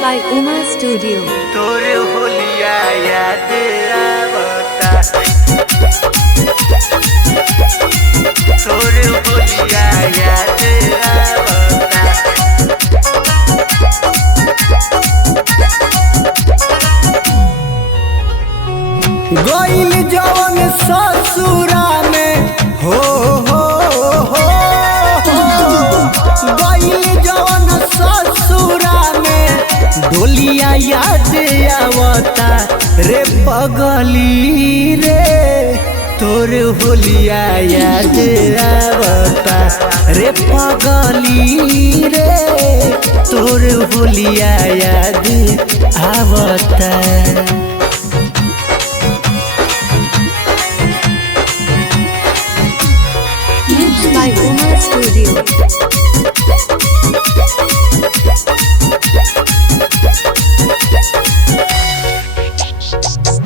by Uma Studio. तोर होलिया याद आवता तोर होलिया याद आवता गइल जवन ससुरा में हो गइल जवन ससुरा में डोलिया याद आवता रे पगली रे तोर होलिया याद आवता रे पगली रे तोर होलिया याद आवता Mixed by Uma Studio.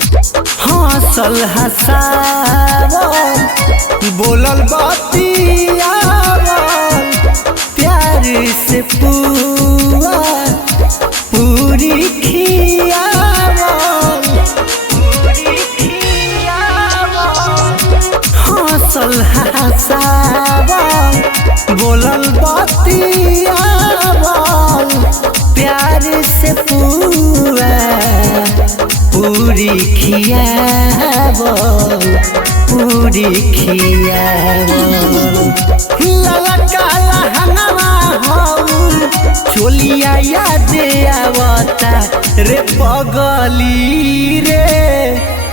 हंसल हंसावल बोलल बतियावल प्यार से पूरी खियावल हंसल हंसावल बोलल बतियावल प्यार से पूरी खियावल ललका लहंगवा हौ चोलिया याद आवता रे पगली रे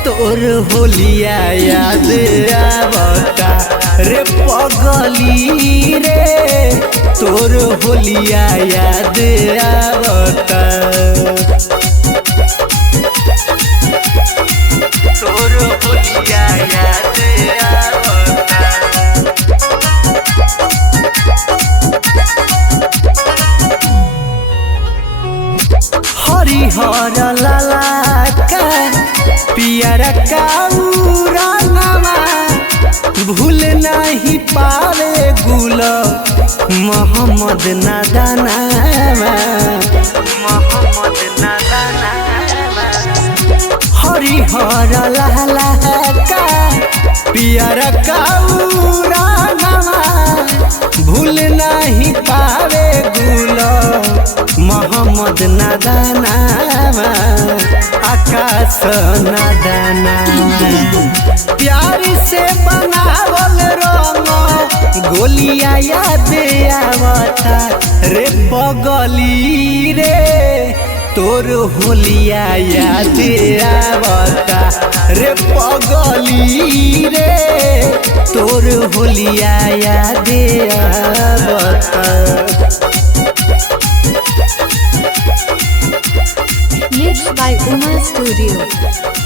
तोर होलिया याद आवता रे पगली रे तोर होलिया याद आवता तोर होलिया याद आवता हरिहर लाला का पियर का रंगवा भूल नहीं पावे गुल मोहम्मद नादानावा मोहम्मद नादानावा हरिहर लाला का पियर का रंगवा भूल नहीं पावे गुल मोहम्मद नादानावा आकाश नादानावा प्यार से बनावल रंग गोलिया याद आवता रे पगली रे तोर होलिया याद आवता रे पगली रे तोर होलिया याद आवता Mixed by Uma Studio.